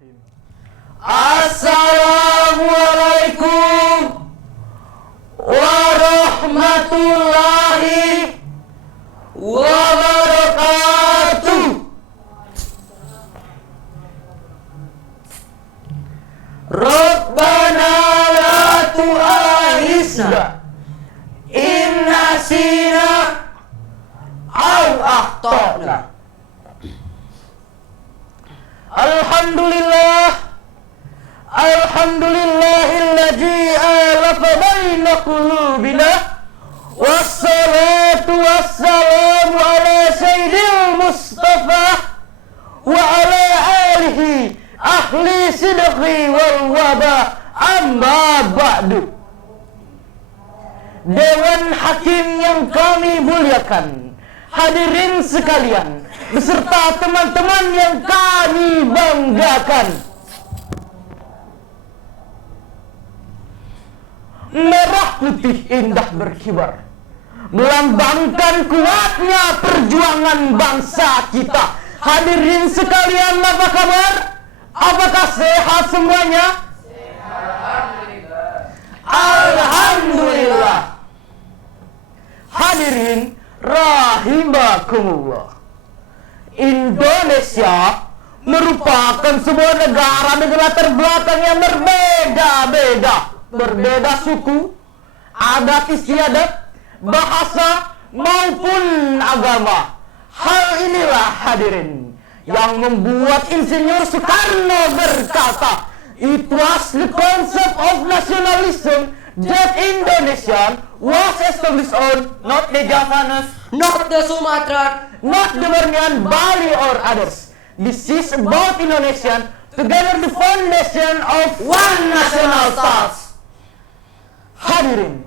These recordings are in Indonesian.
Bismillahirrahmanirrahim. Assalamualaikum warahmatullahi wabarakatuh. Rabbana la tu'akhizna in nasina aw akhtana. Alhamdulillahilladzi alafa baina qulubina. Wassalatu wassalamu ala sayyidil Mustafa wa ala alihi ahli sidqi wal waba, amma ba'du. Dewan Hakim yang kami muliakan, hadirin sekalian, beserta teman-teman yang kami banggakan. Merah putih indah berkibar, melambangkan kuatnya perjuangan bangsa kita. Hadirin sekalian, apa kabar? Apakah sehat semuanya? Alhamdulillah. Hadirin rahimakumullah, Indonesia merupakan sebuah negara dengan latar belakang yang berbeda-beda. Berbeda suku, adat istiadat, bahasa maupun agama. Hal inilah hadirin yang membuat Insinyur Soekarno berkata, "It was the concept of nationalism that Indonesia was established on, not the Javanese, not the Sumatran, not the Bornean, Bali or others. This is about Indonesian, together the foundation of one national state." Hadirin,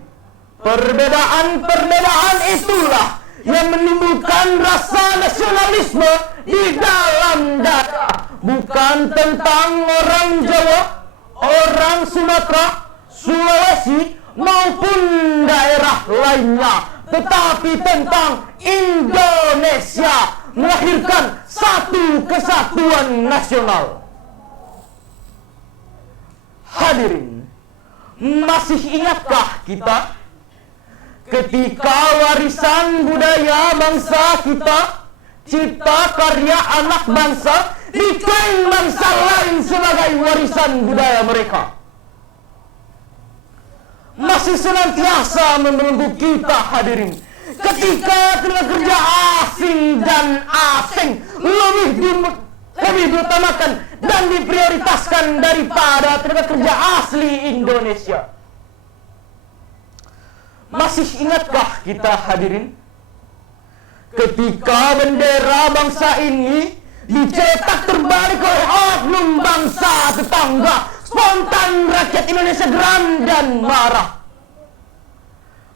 perbedaan-perbedaan itulah yang menimbulkan rasa nasionalisme di dalam dada. Bukan tentang orang Jawa, orang Sumatera, Sulawesi maupun daerah lainnya, tetapi tentang Indonesia melahirkan satu kesatuan nasional. Hadirin, masih ingatkah kita ketika warisan budaya bangsa kita, cipta karya anak bangsa, diklaim bangsa lain sebagai warisan budaya mereka? Masih senantiasa membelenggu kita hadirin ketika tenaga kerja asing dan asing lebih diutamakan dan diprioritaskan daripada tenaga kerja asli Indonesia. Masih ingatkah kita hadirin ketika bendera bangsa ini dicetak terbalik oleh oknum bangsa tetangga, spontan rakyat Indonesia geram dan marah.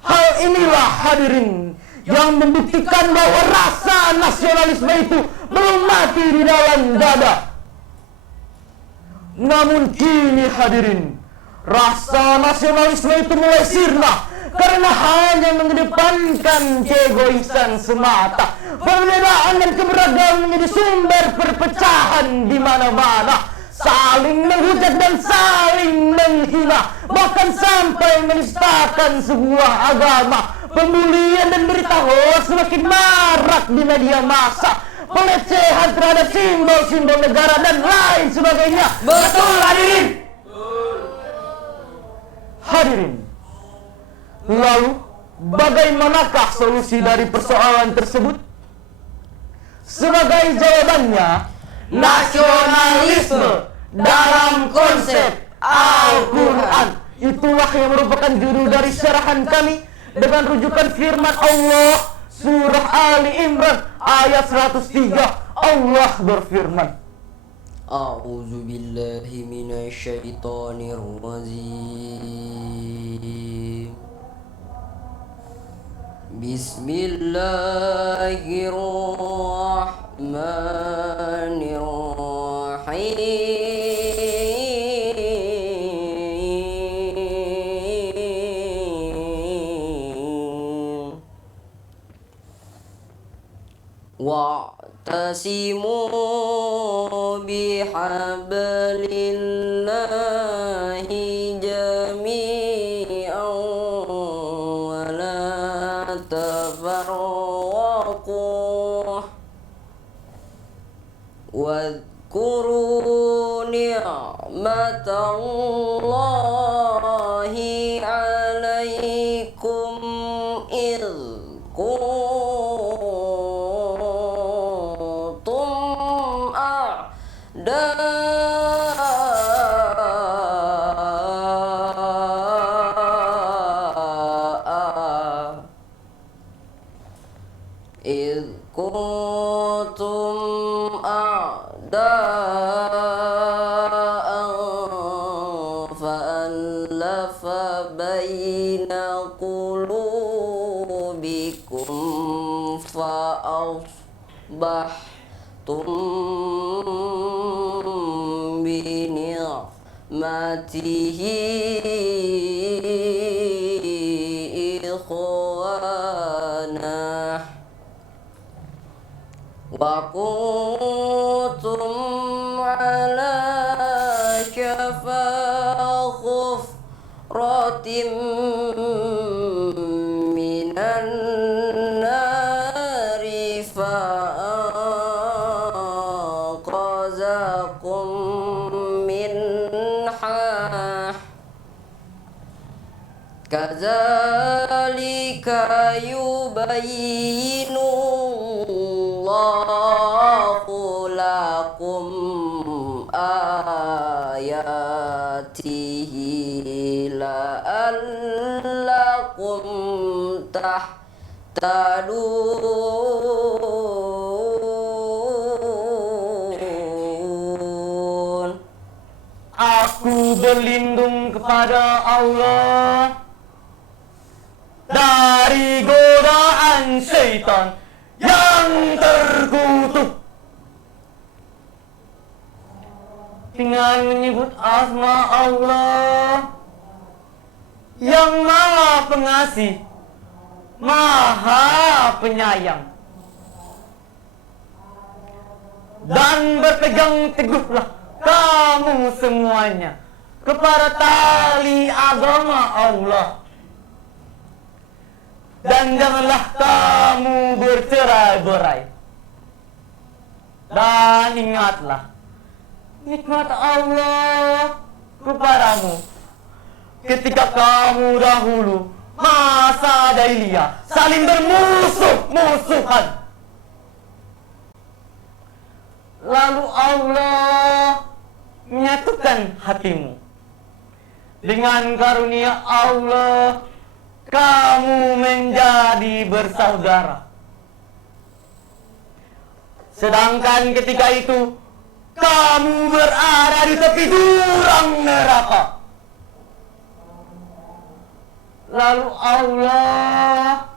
Hal inilah hadirin yang membuktikan bahwa rasa nasionalisme itu belum mati di dalam dada. Namun kini hadirin, rasa nasionalisme itu mulai sirna karena hanya mengedepankan keegoisan semata. Perbedaan dan keberagaman menjadi sumber perpecahan di mana-mana, saling menghujat dan saling menghina, bahkan sampai menistakan sebuah agama. Pembulian dan berita hoax semakin marak di media massa, pelecehan terhadap simbol-simbol negara dan lain sebagainya. Betul hadirin? Hadirin, lalu bagaimanakah solusi dari persoalan tersebut? Sebagai jawabannya, nasionalisme dalam konsep Al-Quran. Itulah yang merupakan judul dari syarahan kami dengan rujukan firman Allah surah Ali Imran ayat 103. Allah berfirman, A'udzu billahi minasyaitonir rajim. Bismillahirrahmanirrahim. Wa wa'tasimu bihablillahi jami'an wa la tafarraqu wadhkuru ni'matallahi 'alaikum idh kuntum a'da'a idh kuntum a'da'an fa'alafa baina qulubikum fa'asbahtum bi ni'matihi ikhwana wa kuntum ala syafa khufratin minan nari fa'anqazakum minha kadzalika yubayyinu Allahu lakum ayatihi la'allakum tahtadun. Aku berlindung kepada Allah dari godaan syaitan yang terkutuk. Dengan menyebut asma Allah yang Maha Pengasih, Maha Penyayang. Dan berpegang teguhlah kamu semuanya kepada tali agama Allah. Dan janganlah kamu bercerai-berai. Dan ingatlah nikmat Allah kepadamu ketika kamu dahulu masa jahiliyah saling bermusuh-musuhan. Lalu Allah menyatukan hatimu. Dengan karunia Allah kamu menjadi bersaudara. Sedangkan ketika itu kamu berada di tepi jurang neraka. Lalu Allah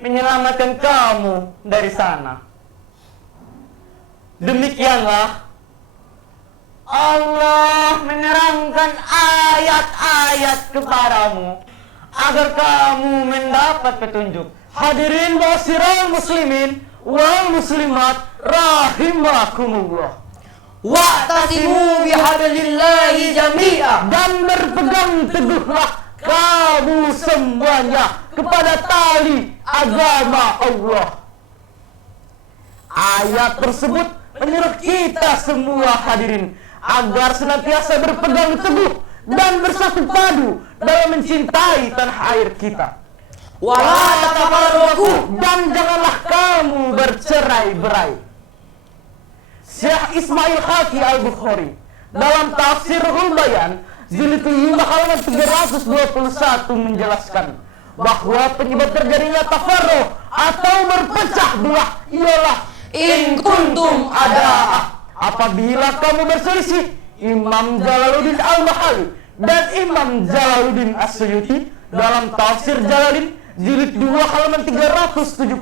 menyelamatkan kamu dari sana. Demikianlah Allah menerangkan ayat-ayat kepadamu agar kamu mendapat petunjuk. Hadirin basiral muslimin wal muslimat rahimakumullah. Wa'tasimu bihablillahi jami'a, Dan berpegang teguhlah kamu semuanya kepada tali agama Allah. Ayat tersebut menyuruh kita semua hadirin agar senantiasa berpegang teguh dan bersatu padu dalam mencintai tanah air kita. wala tatafarraqu, Dan janganlah kamu bercerai-berai. Syekh Ismail Haqi Al-Bukhari dalam Tafsirul Bayan jilid 5 halaman 321 menjelaskan bahwa penyebab terjadinya tafarruq atau berpecah belah ialah in kuntum ada, apabila kamu berselisih. Imam Jalaluddin Al-Mahalli dan Imam Jalaluddin As-Suyuti dalam Tafsir Jalalain jilid 2 halaman 371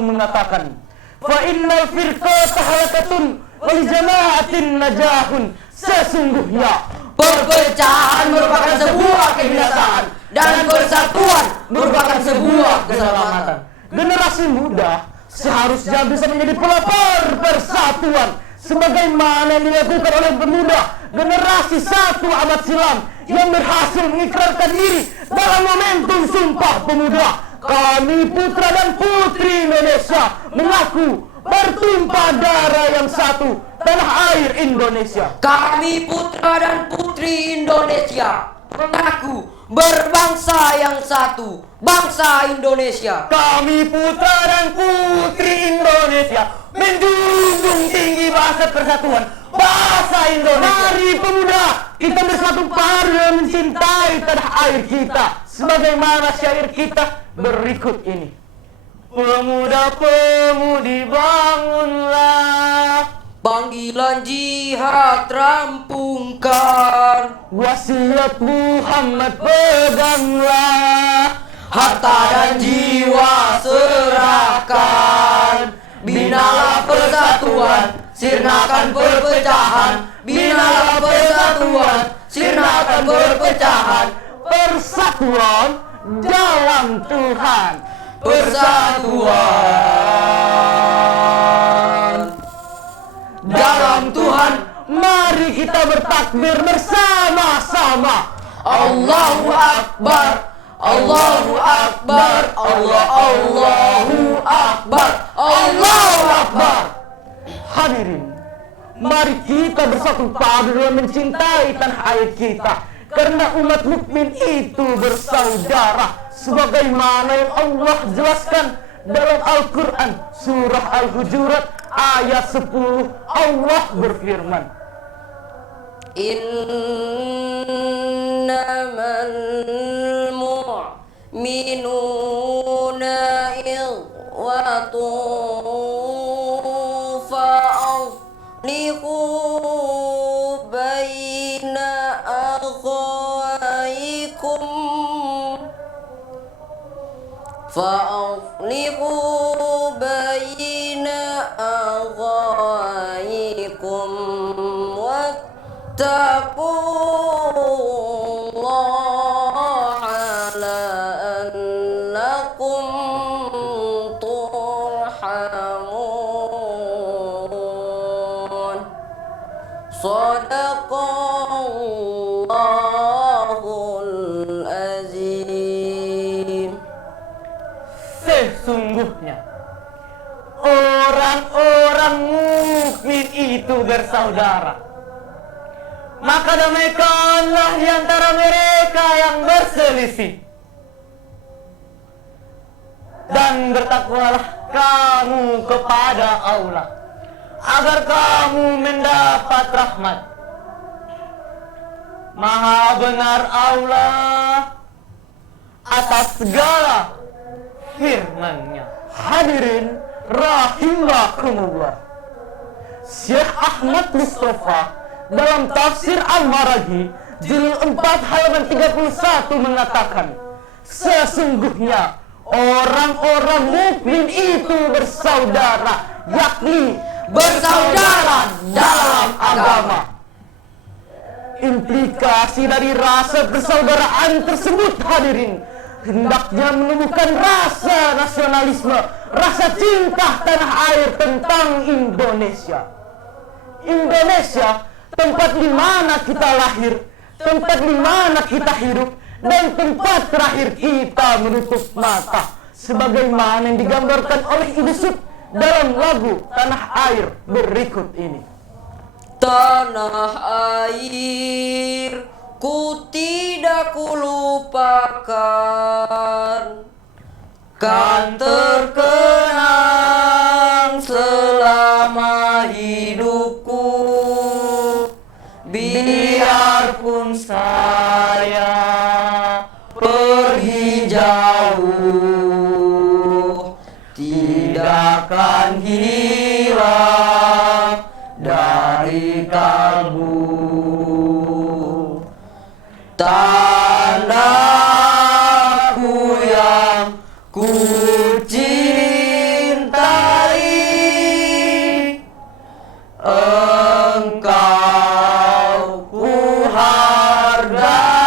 mengatakan, fa innal firqata halakatun wal jama'atin najahun. Sesungguhnya perpecahan merupakan sebuah kebinasaan dan persatuan merupakan sebuah keselamatan. Generasi muda seharusnya bisa menjadi pelopor persatuan, sebagaimana yang dilakukan oleh pemuda generasi 1 abad silam yang berhasil mengikrarkan diri dalam momentum Sumpah Pemuda. Kami putra dan putri Indonesia mengaku bertumpah darah yang satu, tanah air Indonesia. Kami putra dan putri Indonesia mengaku berbangsa yang satu, bangsa Indonesia. Kami putra dan putri Indonesia menjunjung tinggi bahasa persatuan, bahasa Indonesia. Mari pemuda, kita bersatu padu dan mencintai tanah air kita, sebagaimana syair kita berikut ini. Pemuda-pemudi bangunlah, Panggilan jihad rampungkan, wasiat Muhammad peganglah, harta dan jiwa serahkan. Binalah persatuan, sirnakan perpecahan. Binalah persatuan, sirnakan perpecahan. persatuan dalam Tuhan. Persatuan dalam Tuhan. Mari kita bertakbir bersama-sama. Allahu Akbar, Allahu Akbar, Allahu Akbar, Allahu Akbar. Hadirin, mari kita bersatu padu dalam mencintai tanah air kita, karena umat mukmin itu bersaudara, sebagaimana yang Allah jelaskan dalam Al-Quran surah Al-Hujurat ayat 10. Allah berfirman, Innamal mu'minuna ikhwatun fa'aslihu baina akhawaykum wattaqullaha la'allakum turhamun. Shadaqallahul azim. sesungguhnya orang-orang mukmin itu bersaudara, maka damaikanlah di antara mereka yang berselisih, dan bertakwalah kamu kepada Allah agar kamu mendapat rahmat. Maha benar Allah atas segala firman-Nya. Hadirin rahimakumullah, Syekh Ahmad Mustafa dalam tafsir Al-Maraghi jilid 4 halaman 31 mengatakan, sesungguhnya orang-orang mukmin itu bersaudara, yakni bersaudara dalam agama. Implikasi dari rasa persaudaraan tersebut, hadirin, hendaknya menumbuhkan rasa nasionalisme, rasa cinta tanah air tentang Indonesia. Indonesia, tempat di mana kita lahir, tempat di mana kita hidup, dan tempat terakhir kita menutup mata, sebagaimana yang digambarkan oleh Ibu Sud dalam lagu Tanah Air berikut ini. Tanah air ku tidak kulupakan, kan terkenang selama hidupku. Biarpun saya pergi jauh, tidak akan hilang dari kalbu. Tanahku yang ku cintai, engkau ku hargai.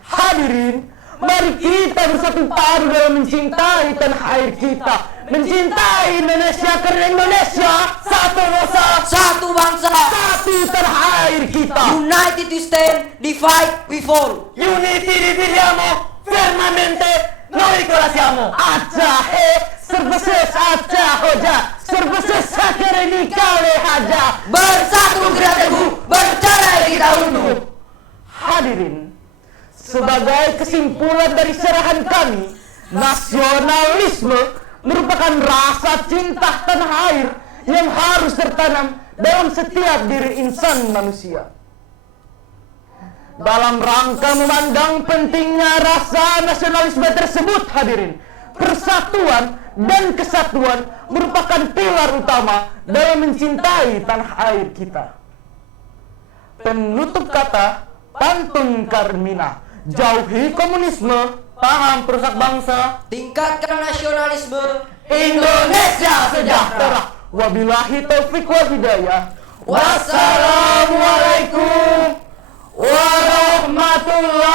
Hadirin, mari kita bersatu padu dalam mencintai tanah air kita, mencintai Indonesia karena Indonesia satu nusa, satu bangsa, satu tanah air kita. united we stand, divide we fall. Uniti dividiamo, fermamente noi classiamo. Accia serbeses accia hoja, serbeses sakere nikale haja. Bersatu kita teguh, bercerai kita undur. Hadirin, sebagai kesimpulan dari serahan kami, nasionalisme merupakan rasa cinta tanah air yang harus tertanam dalam setiap diri insan manusia. Dalam rangka memandang pentingnya rasa nasionalisme tersebut, hadirin, persatuan dan kesatuan merupakan pilar utama dalam mencintai tanah air kita. Penutup kata, pantun Karmina, jauhi komunisme, paham perusak bangsa, Tingkatkan nasionalisme, Indonesia sejahtera. Wabillahi taufik wal hidayah. Wassalamualaikum warahmatullahi